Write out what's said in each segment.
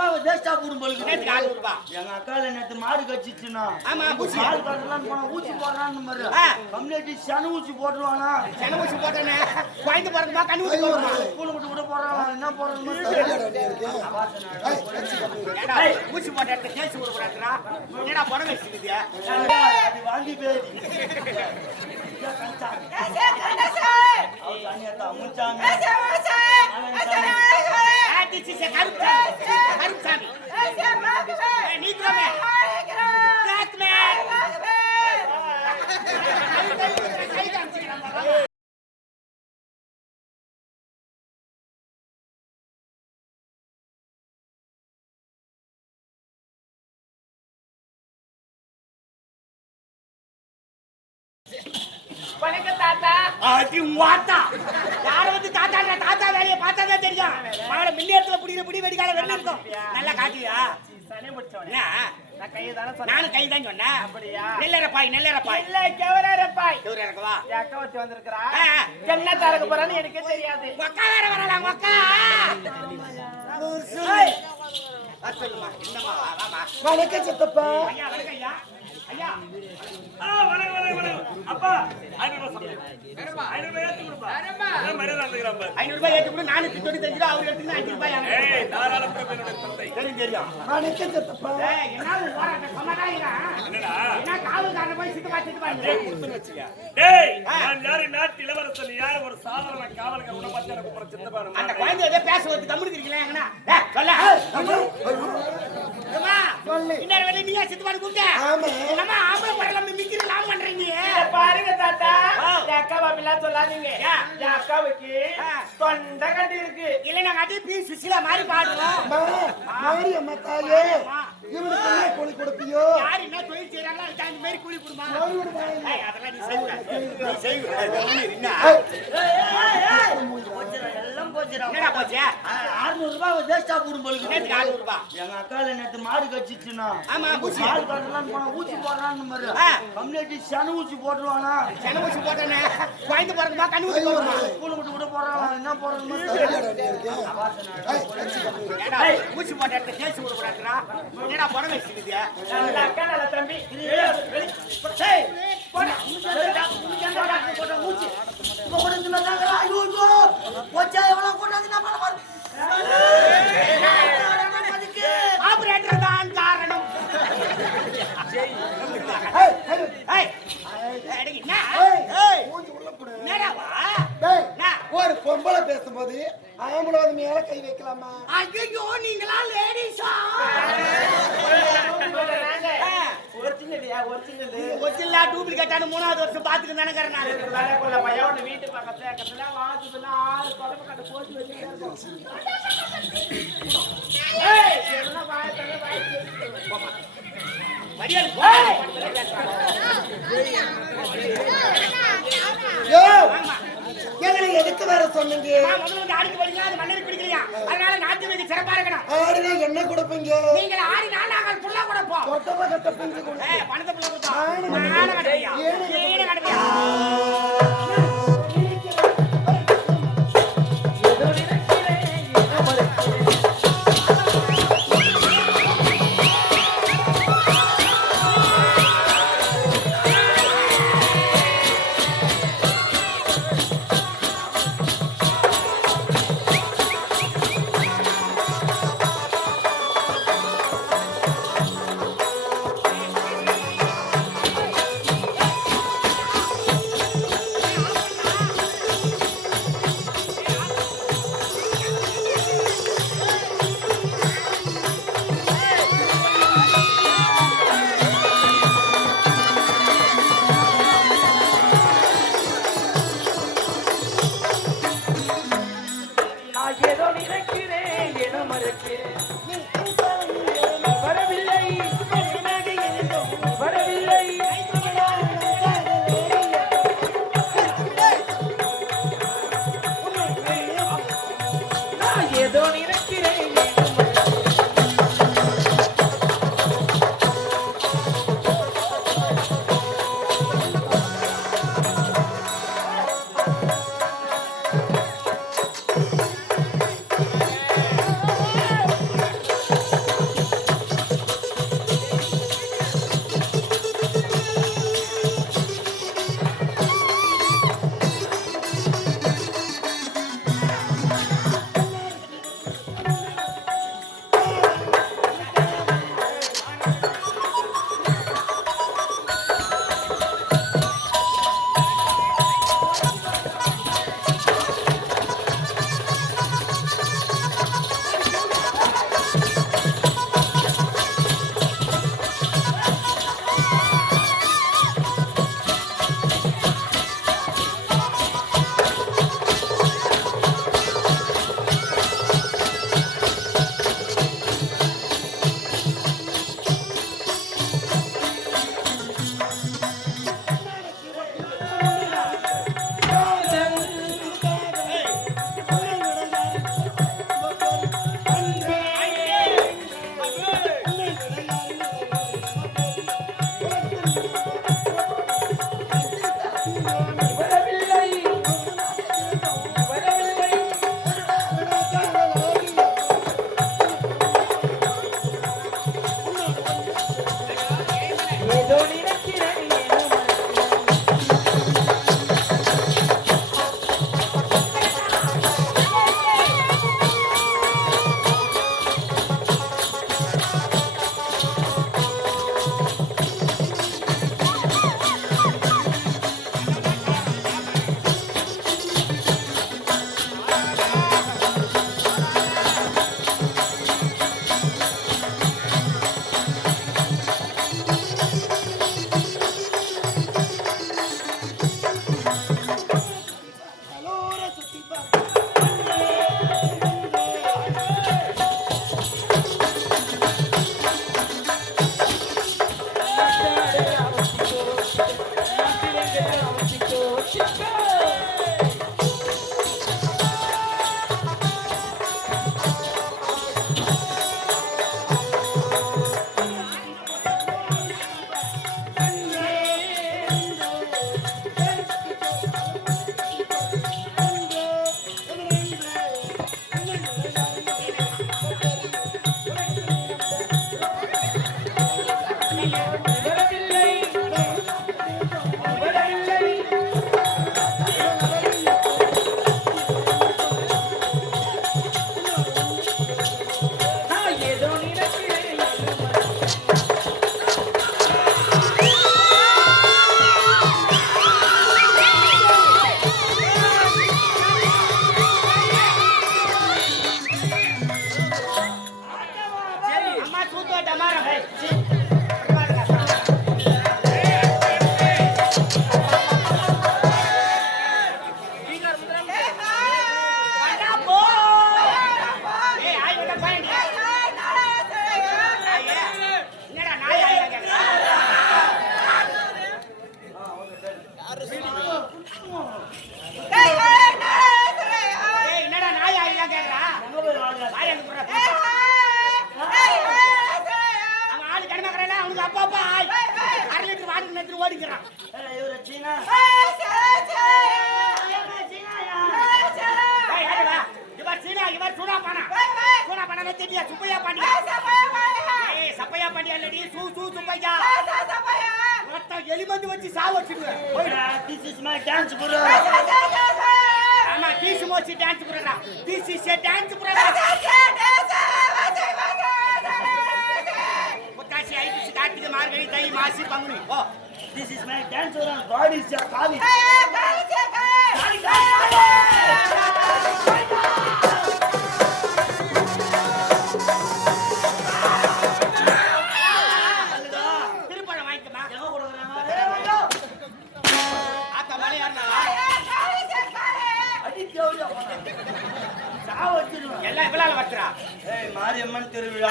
ரூபாய் வேஸ்டா போடும் போலுக்கு நேத்துக்கு ஆறு ரூபா எங்க அக்கால நேத்து மாடு கடிச்சிச்சுனா ஆமா, ஊசி. மாடு கட்டலாம் போனா ஊசி போடுறான்னு மாதிரி. கம்யூனிட்டி சன ஊசி போட்டுருவானா சென ஊசி போட்டேனே குழந்தை பிறகுமா கண்ணு ஊசி போடுமா ஸ்கூல் விட்டு கூட போறான் என்ன போடுறது ஊசி போட்ட கேஸ் என்னடா வச்சுக்குது அது அவர் இஸ் கருப்சாமி கருப்சாமி நீக்கிறோமே பிளாக் மேன் கை காமிச்சுக்கிறான் வணக்கம் தாத்தா அடி வாத்தா. யார வந்து தாத்தான்ற தாத்தா வேலைய பார்த்தா தான் தெரியும். மகள மில்லியத்துல புடிக்கிற புடி வெடிக்கால வெள்ள இருக்கும். நல்லா காட்டியா? நானும் கை தான் சொன்னேன். நெல்லரப்பாய் நெல்லரப்பாய் இல்ல கெவரப்பாய் அக்கா வந்திருக்கிறா. என்ன தரக்க போறான்னு எனக்கே தெரியாது. ஒக்கா வேற வரலாம் ஒக்கா வாமா வணக்கம் சித்தப்பா. ஐயா வணக்கம் ஐயா. ஐயா. ஐநூறு ரூபாய் ஏற்றி கூட நானூத்தி தொண்ணூத்தி அஞ்சு ரூபா அவர் எடுத்துக்கிட்டு அஞ்சு ரூபாய். தெரியும் தெரியும். அந்த. குழந்தை ஏதோ பேச வந்து கம்முனு இருக்கீங்களா எங்கனா ஏய், சொல்ல. ஏம்மா, இன்னொரு வேளை நீயா சித்தப்பான்னு கூப்பிட்ட? சொல்லாதீங்க? என் அக்காவுக்கு. தொண்டை கட்டி இருக்கு இல்ல நாங்க அதே பி சுசிலா மாதிரி பாடுறோம் மாரியம்மா தாயே ஆமா. இவனுக்கு என்ன கூலி கொடுப்பியோ யார் என்ன தொழில் செய்யறாங்களோ அதுக்கு தகுந்த மாதிரி கூலி கொடுமா அதெல்லாம் நீ செய்யக்கூடாது. நீ. நீ என்ன? எல்லாம் போச்சுடா என்னடா போச்சு? அறுநூறு ரூபாய் வேஸ்டா போடும் போலுக்கு நேத்துக்கு ஆறு ரூபா. எங்க அக்கால நேத்து மாடு கடிச்சிச்சுனா ஆமா, ஊசி. மாடு கட்டலாம் போனா ஊசி போடுறான்னு. கம்யூனிட்டி சன ஊசி போட்டுருவானா சென ஊசி போட்டேனே குழந்தை பிறகுமா கண்ணு ஊசி போடுமா ஸ்கூல் விட்டு கூட போறான் என்ன போடுறது ஏடா ஊசி போட்ட இடத்துல கேஸ் விடக்கூடாதுடா என்னடா புடவை வச்சுக்குது அக்கா நல்ல தம்பி. ஏய், போடா. ஆபரேட்டர் பக்கத்துல பக்கத்துல வாசத்துல ஆறு தொடர்பு கடை போட்டு எங்களை எதுக்கு சொன்னீங்க? பிடிக்கலையா அதனால நாட்டு வைக்க சிறப்பா இருக்கணும். ஆடுனா என்ன கொடுப்பீங்க? நீங்கள் ஆடி நாள் நாங்கள் புல்லா கூட போ கொட்டை கட்ட பிஞ்சு கொடு ஏய், பணத்தை புள்ள கொடுத்தா வாடி நேரத்தில் ஓடிக்கிறான் இவரு சீனா? இவர் சீனா இவர் சூனா பானா சூனா பானா தெரியா சுப்பையா பாண்டியா ஏய் சப்பையா பாண்டியா இல்லடி சூ சூ சுப்பையா மொத்தம் எலிமந்து வச்சு சாவ வச்சிடுவேன் போயிடு. This is my dance guru ஆமா டீஸ் மோச்சி dance is IPC Karthigai Margazhi Thai Masi Panguni oh this is my dance guru god is ய காலி சாவ வச்சிருவேன். எல்லாம் இவ்வளவு வச்சுறா. ஏய் மாரியம்மன் திருவிழா.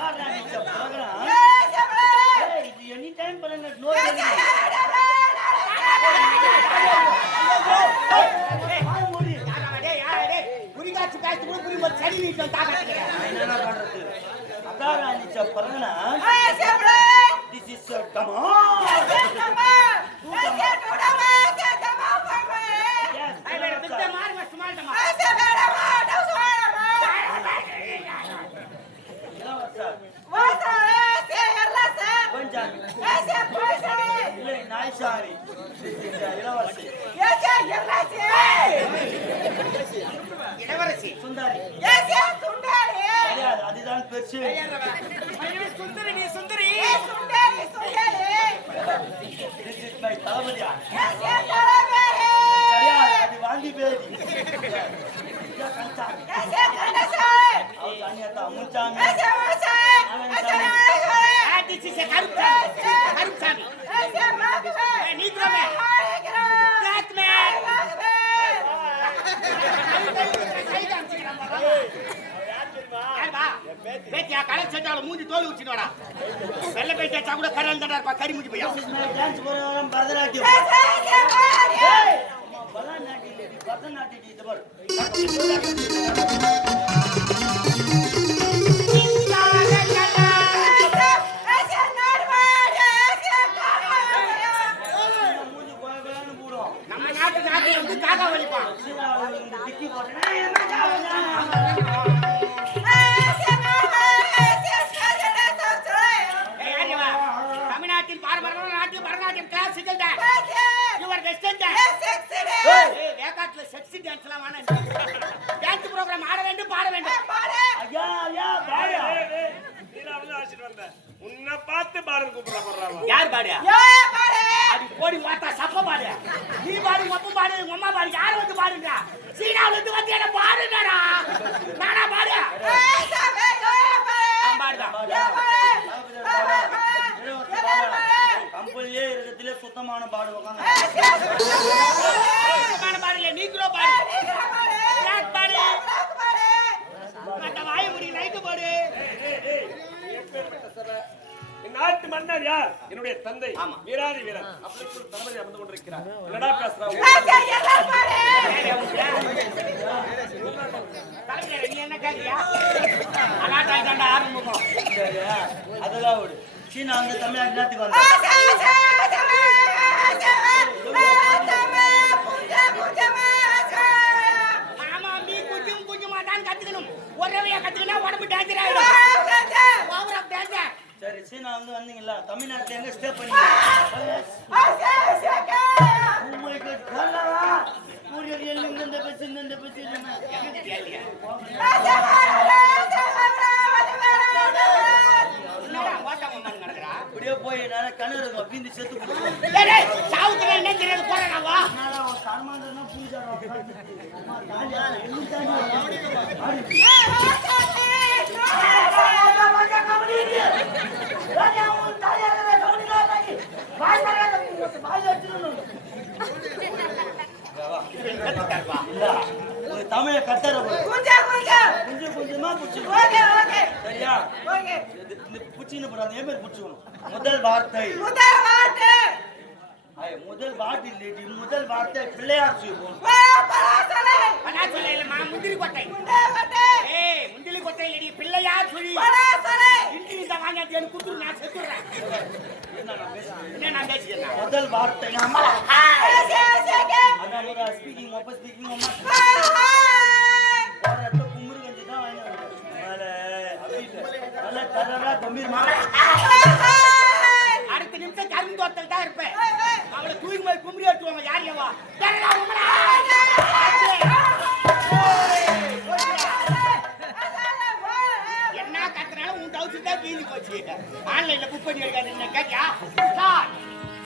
மகாராணி program. ஏய், இது எனி டைம் பண்ணுங்க நோ டேய் யாரா டேய் குறிகாட்சி பேசி கூட புரி ஒரு சரி நீட்டு தாக்கத்துக்கிறேன் என்ன பண்றது மகாராணி பிறகுனா திஸ் இஸ் கமா ஐ வேற பித்த மார்மா சுமால்டமா கொஞ்சம் நாய்சாமி இளவரசி. இளவரசி. சுந்தாரி. கிடையாது அதுதான் பெருசு. சுந்தரி நீ சுந்தரி. இஸ் மை தளபதியா அது வாந்தி பேதி. கஞ்சாமி அவர் தனியாத்தா முன்சாமி திஸ் இஸ் கருப்சாமி கருப்சாமி ஏய் நீக்குறமே பிளாக் மேன்? பேத்தியா கலர் செட்டால மூஞ்சி தோல் உச்சினோடா வெள்ளை பேட்டியா கூட கரல் தண்டா இருப்பா கறி மூஞ்சி பையா dance program பரதநாட்டியம் பரதநாட்டியம் இது பாரு. செக்ஸி டான்ஸ் எல்லாம் வேணாம் டான்ஸ் ப்ரோகிராம் ஆட வேண்டும் பாட வேண்டும். ஐயா, ஐயா, பாயா. உன்னை பார்த்து பாரன் கூப்பிட போடுறாங்க யார் பாடு? அது போடி. மாத்தா சப்ப பாடு. நீ பாடு அப்பா பாடு அம்மா பாடு யார் வந்து பாடுங்க சீனாவுல இருந்து வந்து என்ன பாடுங்கடா நானா பாடு? பாடுதான் பாயா. தளபதி பாயா. இளவரசி பாயா. பாடி. இல்ல நீக்ரோ பாடி? Black body? மத்த வாய முடி லைட் போடு. நாட்டு மன்னர் யார்? என்னுடைய தந்தை வீராதி வீரன். சொல்லி தளபதி அமர்ந்து கொண்டிருக்கிறார். என்னடா பேசுறாங்க என்ன சீனா வந்து தமிழ்நாட்டு கத்துக்கினா உடம்பு ஆயிடும். சரி சீனா வந்து வந்தீங்களா தமிழ்நாட்டுல எங்க ஸ்டே பண்ணீங்க Oh? ஊரியர் எல்லுங்க இந்த பச்சு இந்த பச்சு இல்லைன்னா. எனக்கு தெரியலையே. என்னடா ஓட்டாம உட்கார்ந்து கிடக்குறா? அப்படியே போய் நான் கணவர் பீந்து செத்து போடுவேன் டேய், டேய், சாவுத்துல என்ன தெரியாது போறேன் வா ஒரு தமிழ கத்தர கொஞ்சம் கொஞ்சமா புடிச்சுக்கணும் சரியா? இது- இந்த புடிச்சுன்னு போறாது ஏன் பேர் புடிச்சுக்கணும் முதல் வார்த்தை. ஐய, முதல் வார்த்தை இல்லடி முதல் வார்த்தை பிள்ளையார் செய்வோம் முந்திரி கொட்டை ஏய் முந்திரி கொட்டை இல்லடி பிள்ளையார் சொல்லி இந்த வாங்கியாச்சு எனக்கு குத்துரு நான் செத்துறேன் என்ன நான் பேசிக்கிறேன் முதல் வார்த்தை அம்மா ஸ்பீக்கிங் அப்ப ஸ்பீக்கிங் அம்மா கஞ்சி தான் கம்பீரமா அடுத்த நிமிஷம் கரும்பு தோட்டத்தில் தான் இருப்பேன். அவளை தூக்கி போய் கும்பி எடுத்துவாங்க யார் எவா? என்ன கத்துனாலும் உன் டவுச்சு தான் கீழி போச்சு. ஆன்லைன்ல புக் பண்ணி எடுக்காது என்ன ஸ்டார்ட்